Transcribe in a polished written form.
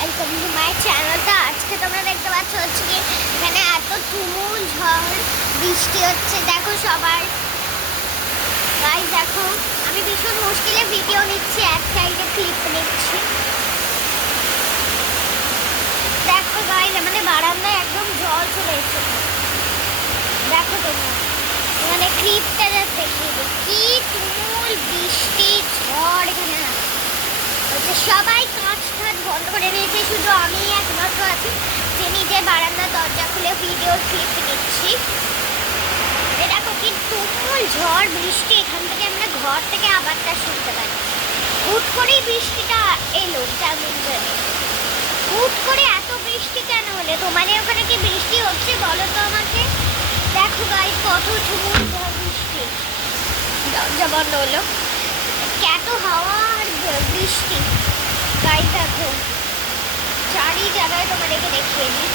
Welcome to my channel. তো আজকে তোমরা দেখতে পাচ্ছ হচ্ছে কি এখানে এত তুমুল ঝড় বৃষ্টি হচ্ছে। দেখো সবার গাইস, দেখো আমি ভীষণ মুশকিলে ভিডিও নিচ্ছি, এক সাইডে ক্লিপ নিচ্ছি। দেখো গাইস, আমাদের বারান্দায় একদম জল চলে এসেছে। দেখো তোমরা মানে ক্লিপটা জাস্ট দেখিয়ে দিই, কি তুমুল বৃষ্টি ঝড় এখানে হচ্ছে। সবাই কাঁচ টাচ বন্ধ করে নিয়েছে, শুধু আমি একমাত্র আছি যে নিজের বারান্দার দরজা খুলে ভিডিও ক্লিপ নিচ্ছি। দেখো কি তুমুল ঝড় বৃষ্টি, এখান থেকে আমরা ঘর থেকে আবারটা শুনতে পাই। হুট করেই বৃষ্টিটা এলো, কেমন জানি হুট করে এত বৃষ্টি কেন হলে? তোমাদের ওখানে কি বৃষ্টি হচ্ছে বলো তো আমাকে। দেখো গাইস, কত তুমুল ঝড় বৃষ্টি। দরজা বন্ধ হলো, কত হাওয়া আর বৃষ্টি। গাইস দেখো চারি জায়গায় তোমাদেরকে দেখিয়ে দিই।